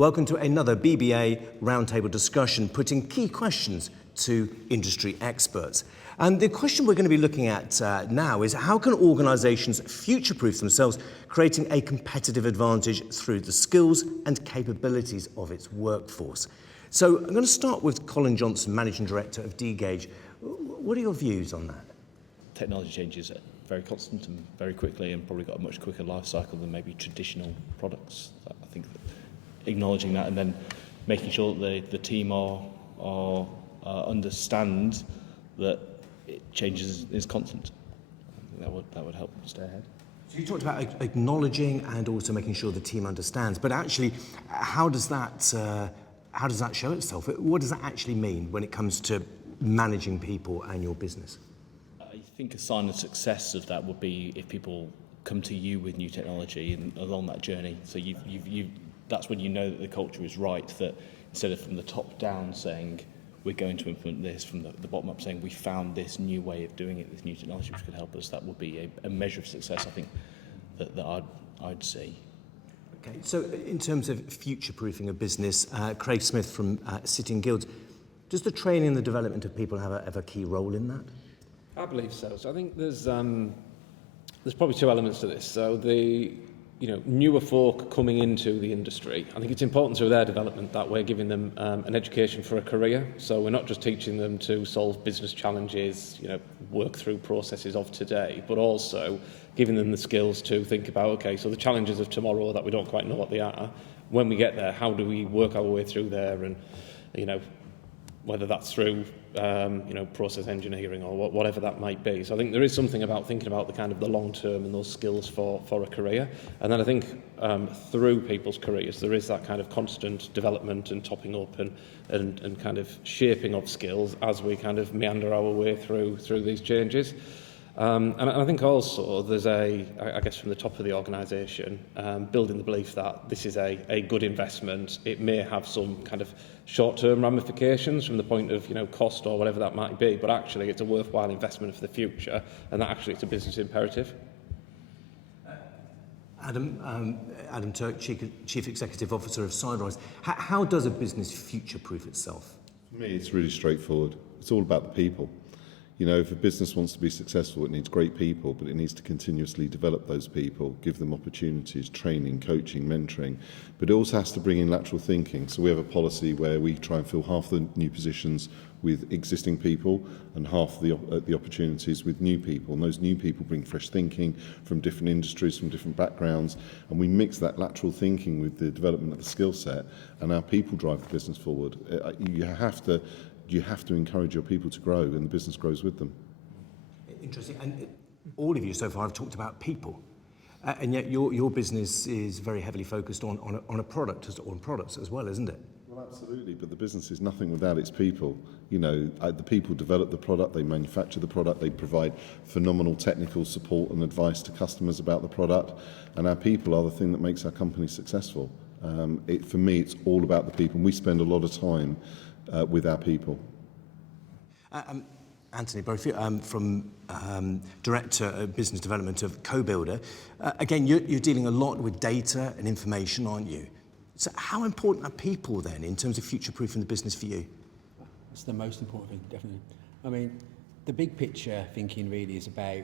Welcome to another BBA Roundtable discussion, putting key questions to industry experts. And the question we're going to be looking at now is how can organisations future-proof themselves, creating a competitive advantage through the skills and capabilities of its workforce? So I'm going to start with Colin Johnson, Managing Director of D-Gauge. What are your views on that? Technology changes very constant and very quickly, and probably got a much quicker life cycle than maybe traditional products. I think that acknowledging that and then making sure that the team understand that it changes is constant. That would help stay ahead. So you talked about acknowledging and also making sure the team understands, but actually, how does that show itself? What does that actually mean when it comes to managing people and your business? I think a sign of success of that would be if people come to you with new technology and along that journey. So that's when you know that the culture is right, that instead of from the top down saying we're going to implement this, from the bottom up saying we found this new way of doing it, this new technology which could help us, that would be a measure of success, I think, that I'd see. Okay, so in terms of future-proofing a business, Craig Smith from City and Guilds, does the training and the development of people have a key role in that? I believe so. So I think there's probably two elements to this. So the newer folk coming into the industry, I think it's important to their development that we're giving them an education for a career. So we're not just teaching them to solve business challenges, work through processes of today, but also giving them the skills to think about, okay, so the challenges of tomorrow that we don't quite know what they are, when we get there, how do we work our way through there, and whether that's through process engineering or whatever that might be. So I think there is something about thinking about the kind of the long term and those skills for a career. And then I think through people's careers there is that kind of constant development and topping up and kind of shaping of skills as we kind of meander our way through these changes. And I think also there's I guess from the top of the organisation, building the belief that this is a good investment. It may have some kind of short-term ramifications from the point of cost or whatever that might be, but actually it's a worthwhile investment for the future, and that actually it's a business imperative. Adam Turk, Chief Executive Officer of Siderise. How does a business future-proof itself? For me, it's really straightforward. It's all about the people. If a business wants to be successful, it needs great people, but it needs to continuously develop those people, give them opportunities, training, coaching, mentoring. But it also has to bring in lateral thinking. So we have a policy where we try and fill half the new positions with existing people and half the opportunities with new people. And those new people bring fresh thinking from different industries, from different backgrounds. And we mix that lateral thinking with the development of the skill set, and our people drive the business forward. You have to encourage your people to grow, and the business grows with them. Interesting. And all of you so far have talked about people, and yet your business is very heavily focused on a product or on products as well, isn't it? Well, absolutely. But the business is nothing without its people. The people develop the product, they manufacture the product, they provide phenomenal technical support and advice to customers about the product, and our people are the thing that makes our company successful. For me, it's all about the people, and we spend a lot of time with our people. Anthony Brophy, from Director of Business Development of Co-Builder. Again, you're dealing a lot with data and information, aren't you? So how important are people then in terms of future-proofing the business for you? It's the most important thing, definitely. I mean, the big picture thinking really is about,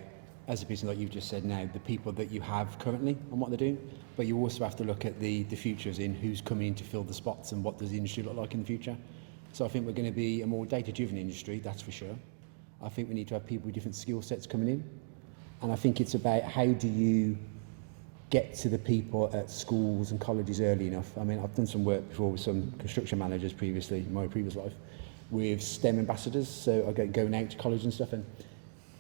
as a business like you've just said now, the people that you have currently and what they're doing, but you also have to look at the futures in who's coming in to fill the spots and what does the industry look like in the future. So I think we're going to be a more data-driven industry, that's for sure. I think we need to have people with different skill sets coming in. And I think it's about how do you get to the people at schools and colleges early enough. I mean, I've done some work before with some construction managers previously, in my previous life, with STEM ambassadors. So I get going out to college and stuff and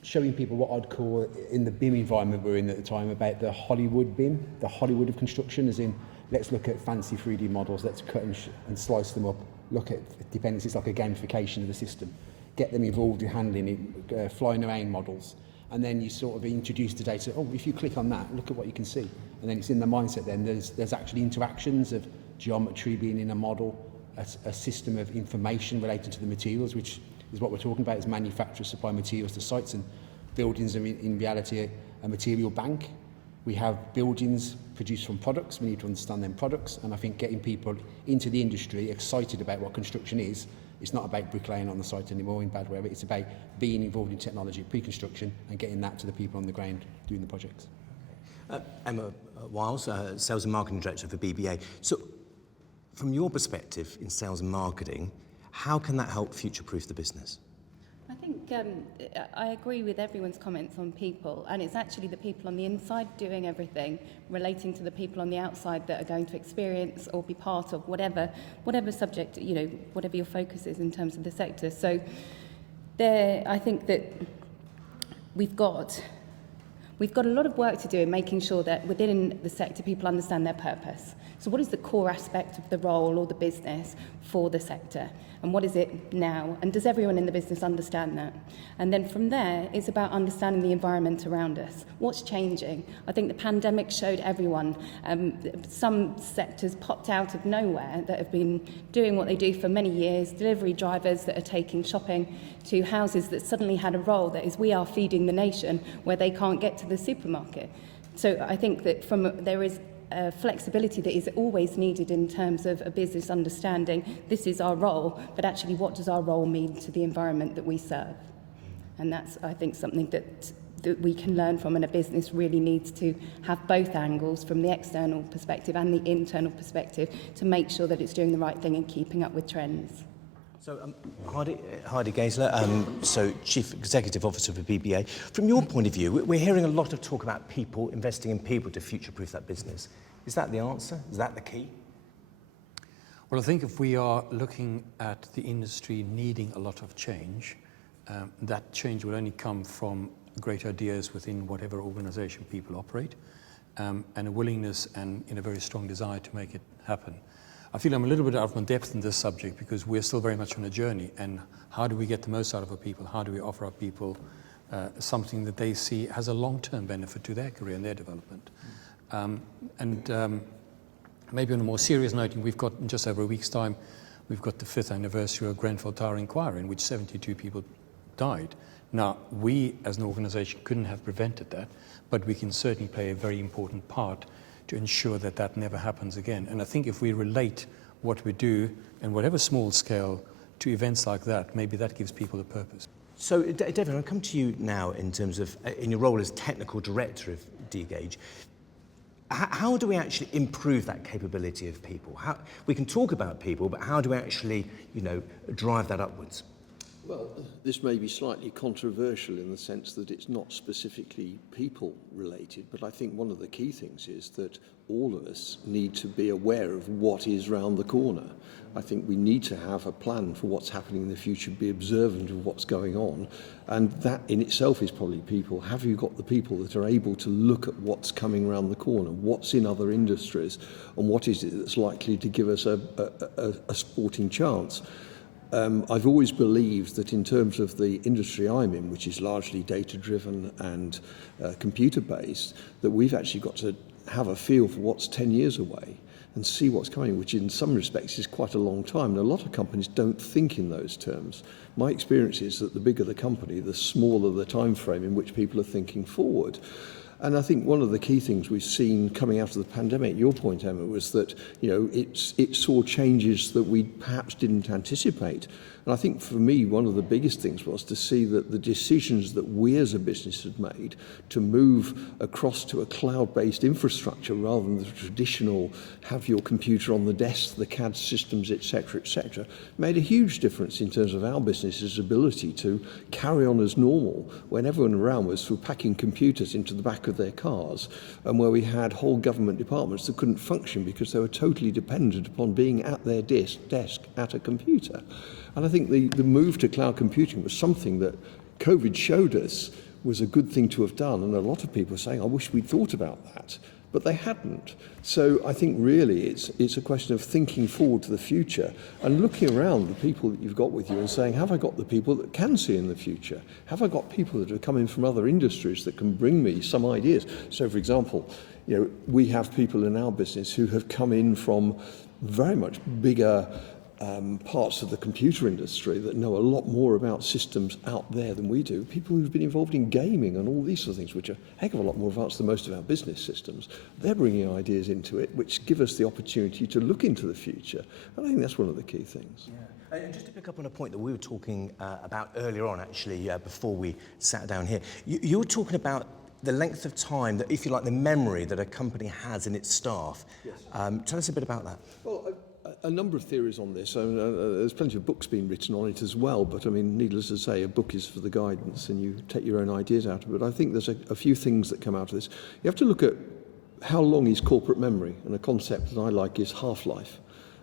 showing people what I'd call, in the BIM environment we're in at the time, about the Hollywood BIM, the Hollywood of construction, as in, let's look at fancy 3D models, let's cut and slice them up, look at dependencies like a gamification of the system, get them involved in handling it, flying around models, and then you sort of introduce the data. Oh, if you click on that, look at what you can see. And then it's in the mindset then, there's actually interactions of geometry being in a model, a system of information relating to the materials, which is what we're talking about, is manufacturers supply materials to sites, and buildings are in reality a material bank. We have buildings produced from products. We need to understand them products. And I think getting people into the industry excited about what construction is, it's not about bricklaying on the site anymore in bad weather. It's about being involved in technology, pre-construction, and getting that to the people on the ground doing the projects. Emma Wiles, Sales and Marketing Director for BBA. So, from your perspective in sales and marketing, how can that help future-proof the business? I think I agree with everyone's comments on people, and it's actually the people on the inside doing everything, relating to the people on the outside that are going to experience or be part of whatever subject, whatever your focus is in terms of the sector. So I think that we've got a lot of work to do in making sure that within the sector people understand their purpose. So what is the core aspect of the role or the business for the sector? And what is it now? And does everyone in the business understand that? And then from there, it's about understanding the environment around us. What's changing? I think the pandemic showed everyone. Some sectors popped out of nowhere that have been doing what they do for many years, delivery drivers that are taking shopping to houses that suddenly had a role that is we are feeding the nation where they can't get to the supermarket. So I think that there is flexibility that is always needed in terms of a business understanding this is our role, but actually what does our role mean to the environment that we serve? And that's, I think, something that we can learn from, and a business really needs to have both angles from the external perspective and the internal perspective to make sure that it's doing the right thing and keeping up with trends. So, Heidi Geisler, so Chief Executive Officer for BBA. From your point of view, we're hearing a lot of talk about people, investing in people to future-proof that business. Is that the answer? Is that the key? Well, I think if we are looking at the industry needing a lot of change, that change will only come from great ideas within whatever organisation people operate, and a willingness and a very strong desire to make it happen. I feel I'm a little bit out of my depth in this subject because we're still very much on a journey, and how do we get the most out of our people? How do we offer our people something that they see has a long-term benefit to their career and their development? Maybe on a more serious note, we've got in just over a week's time, we've got the 5th anniversary of Grenfell Tower inquiry in which 72 people died. Now, we as an organisation couldn't have prevented that, but we can certainly play a very important part to ensure that that never happens again. And I think if we relate what we do, in whatever small scale, to events like that, maybe that gives people a purpose. So, David, I'll come to you now in terms of, in your role as Technical Director of D-Gauge. How do we actually improve that capability of people? We can talk about people, but how do we actually, drive that upwards? Well, this may be slightly controversial in the sense that it's not specifically people related, but I think one of the key things is that all of us need to be aware of what is round the corner. I think we need to have a plan for what's happening in the future, be observant of what's going on, and that in itself is probably people. Have you got the people that are able to look at what's coming around the corner, what's in other industries, and what is it that's likely to give us a sporting chance? I've always believed that in terms of the industry I'm in, which is largely data-driven and computer-based, that we've actually got to have a feel for what's 10 years away and see what's coming, which in some respects is quite a long time. And a lot of companies don't think in those terms. My experience is that the bigger the company, the smaller the time frame in which people are thinking forward. And I think one of the key things we've seen coming out of the pandemic, your point, Emma, was that it saw changes that we perhaps didn't anticipate. And I think for me, one of the biggest things was to see that the decisions that we as a business had made to move across to a cloud-based infrastructure rather than the traditional have your computer on the desk, the CAD systems, etc., made a huge difference in terms of our business's ability to carry on as normal when everyone around was through packing computers into the back of their cars, and where we had whole government departments that couldn't function because they were totally dependent upon being at their desk at a computer. And I think the move to cloud computing was something that COVID showed us was a good thing to have done. And a lot of people are saying, I wish we'd thought about that, but they hadn't. So I think really it's a question of thinking forward to the future and looking around the people that you've got with you and saying, have I got the people that can see in the future? Have I got people that are coming from other industries that can bring me some ideas? So for example, we have people in our business who have come in from very much bigger parts of the computer industry that know a lot more about systems out there than we do. People who've been involved in gaming and all these sort of things, which are a heck of a lot more advanced than most of our business systems. They're bringing ideas into it, which give us the opportunity to look into the future. And I think that's one of the key things. Yeah. And just to pick up on a point that we were talking about earlier on, actually, before we sat down here, you were talking about the length of time, that, if you like, the memory that a company has in its staff. Yes. Tell us a bit about that. Well, a number of theories on this. There's plenty of books being written on it as well, but I mean, needless to say, a book is for the guidance and you take your own ideas out of it. I think there's a few things that come out of this. You have to look at how long is corporate memory, and a concept that I like is half-life.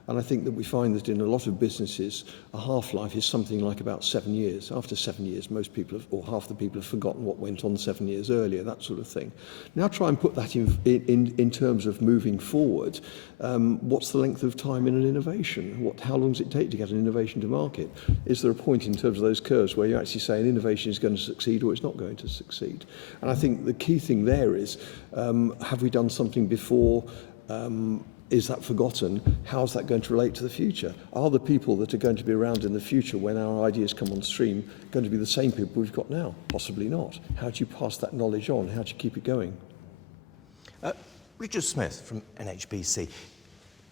And I think that we find that in a lot of businesses, a half-life is something like about 7 years. After 7 years, most people have, or half the people have forgotten what went on 7 years earlier, that sort of thing. Now try and put that in terms of moving forward. What's the length of time in an innovation? How long does it take to get an innovation to market? Is there a point in terms of those curves where you actually say an innovation is going to succeed or it's not going to succeed? And I think the key thing there is, have we done something before? Is that forgotten? How's that going to relate to the future? Are the people that are going to be around in the future when our ideas come on stream going to be the same people we've got now? Possibly not. How do you pass that knowledge on? How do you keep it going? Richard Smith from NHBC.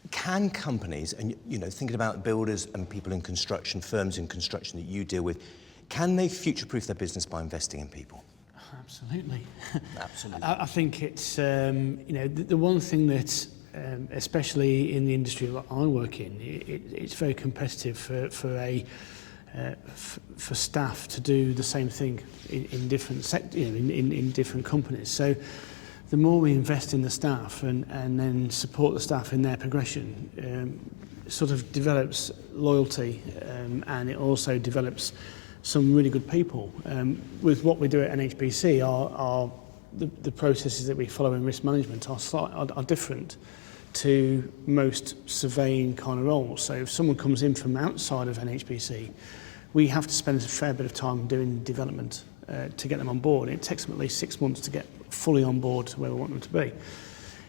Can companies, and thinking about builders and people in construction, firms in construction that you deal with, can they future-proof their business by investing in people? Absolutely. Absolutely. I think it's, the one thing that, especially in the industry that I work in, it's very competitive for staff to do the same thing in different in different companies. So the more we invest in the staff and then support the staff in their progression, sort of develops loyalty, and it also develops some really good people. With what we do at NHBC, the processes that we follow in risk management are different to most surveying kind of roles. So if someone comes in from outside of NHBC, we have to spend a fair bit of time doing development to get them on board. It takes them at least 6 months to get fully on board to where we want them to be.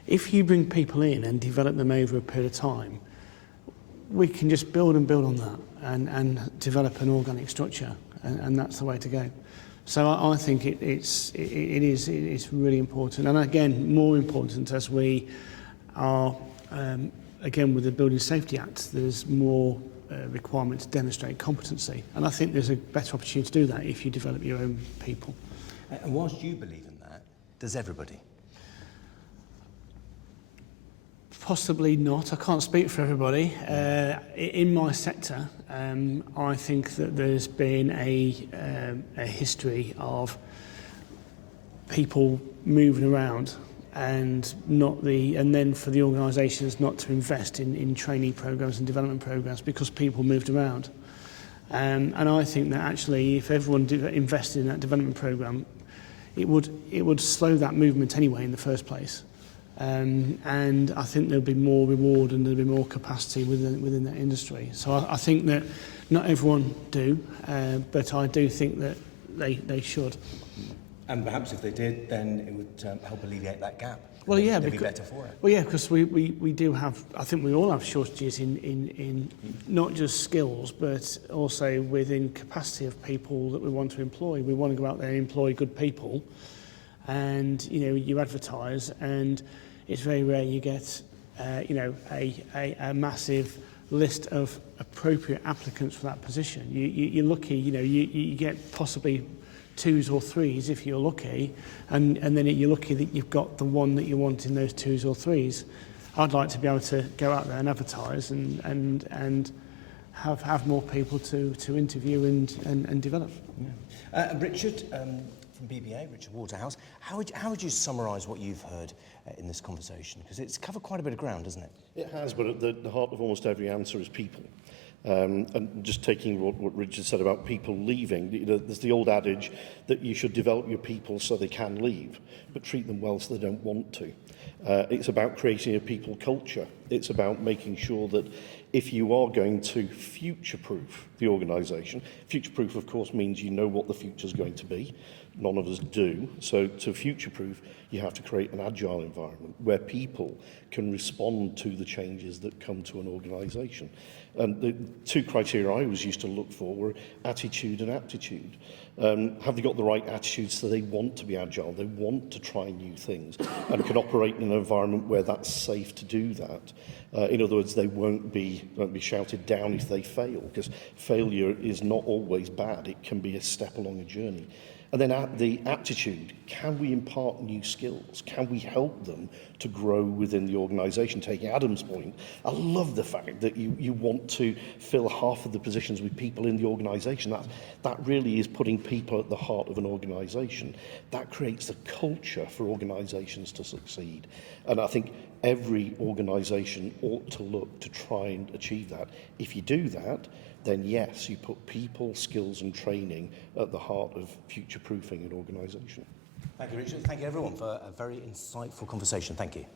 If you bring people in and develop them over a period of time, we can just build on that and develop an organic structure, and that's the way to go. So I think it is really important, and again, more important as we are, again, with the Building Safety Act, there's more requirement to demonstrate competency, and I think there's a better opportunity to do that if you develop your own people. And whilst you believe in that, does everybody? Possibly not. I can't speak for everybody. In my sector, I think that there's been a history of people moving around and then for the organisations not to invest in trainee programmes and development programmes because people moved around. And I think that actually if everyone invested in that development programme, it would slow that movement anyway in the first place. And I think there'll be more reward and there'll be more capacity within that industry. So I think that not everyone do, but I do think that they should. And perhaps if they did, then it would help alleviate that gap. Well, yeah, they'd be better for it. Well, yeah, because we do have, I think we all have shortages in not just skills, but also within capacity of people that we want to employ. We want to go out there and employ good people, and you advertise, and it's very rare you get a massive list of appropriate applicants for that position. You're lucky, you get possibly 2s or 3s if you're lucky, and then you're lucky that you've got the one that you want in those 2s or 3s. I'd like to be able to go out there and advertise and have more people to interview and develop. Yeah. Richard, from BBA, Richard Waterhouse, how would you summarise what you've heard in this conversation? Because it's covered quite a bit of ground, hasn't it? It has, but at the heart of almost every answer is people. And just taking what Richard said about people leaving, there's the old adage that you should develop your people so they can leave, but treat them well so they don't want to. It's about creating a people culture. It's about making sure that if you are going to future-proof the organisation, future-proof, of course, means you know what the future's going to be. None of us do. So to future-proof, you have to create an agile environment where people can respond to the changes that come to an organisation. And the two criteria I always used to look for were attitude and aptitude. Have they got the right attitude so they want to be agile, they want to try new things, and can operate in an environment where that's safe to do that? In other words, they won't be shouted down if they fail, because failure is not always bad. It can be a step along a journey. And then at the aptitude, can we impart new skills? Can we help them to grow within the organisation? Taking Adam's point, I love the fact that you want to fill half of the positions with people in the organisation. That really is putting people at the heart of an organisation. That creates the culture for organisations to succeed. And I think every organisation ought to look to try and achieve that. If you do that, then yes, you put people, skills and training at the heart of future-proofing an organisation. Thank you, Richard. Thank you, everyone, for a very insightful conversation. Thank you.